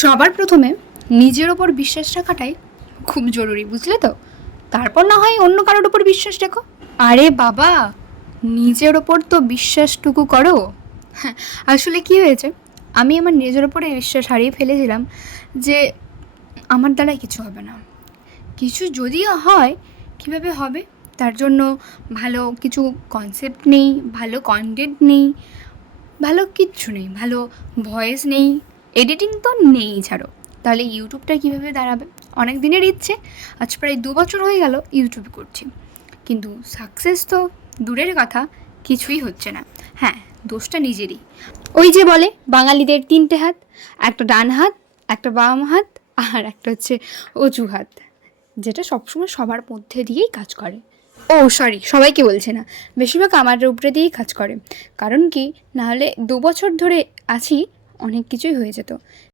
সবার প্রথমে নিজের ওপর বিশ্বাস রাখাটাই খুব জরুরি, বুঝলে তো? তারপর না হয় অন্য কারোর ওপর বিশ্বাস রেখো। আরে বাবা, নিজের ওপর তো বিশ্বাসটুকু করো। হ্যাঁ আসলে কি হয়েছে, আমি আমার নিজের ওপরে বিশ্বাস হারিয়ে ফেলেছিলাম যে আমার দ্বারা কিছু হবে না। কিছু যদিও হয়, কীভাবে হবে? তার জন্য ভালো কিছু কনসেপ্ট নেই, ভালো কন্টেন্ট নেই, ভালো কিচ্ছু নেই, ভালো ভয়েস নেই এডিটিং তো নেই, ছাড়ো। তাহলে ইউটিউবটা কীভাবে দাঁড়াবে? অনেক দিনের ইচ্ছে। আজ প্রায় দু বছর হয়ে গেল ইউটিউব করছি। কিন্তু সাকসেস তো দূরের কথা, কিছুই হচ্ছে না। হ্যাঁ দোষটা নিজেরই। ওই যে বলে, বাঙালিদের তিনটে হাত, একটা ডান হাত, একটা বাম হাত, আর একটা হচ্ছে অজু হাত, যেটা সবসময় সবার মধ্যে দিয়েই কাজ করে। ও সরি সবাইকে বলছে না। বেশিরভাগ আমার উপরে দিয়েই কাজ করে। কারণ কি? নাহলে দু বছর ধরে আছি অনেক কিছুই হয়ে যেত।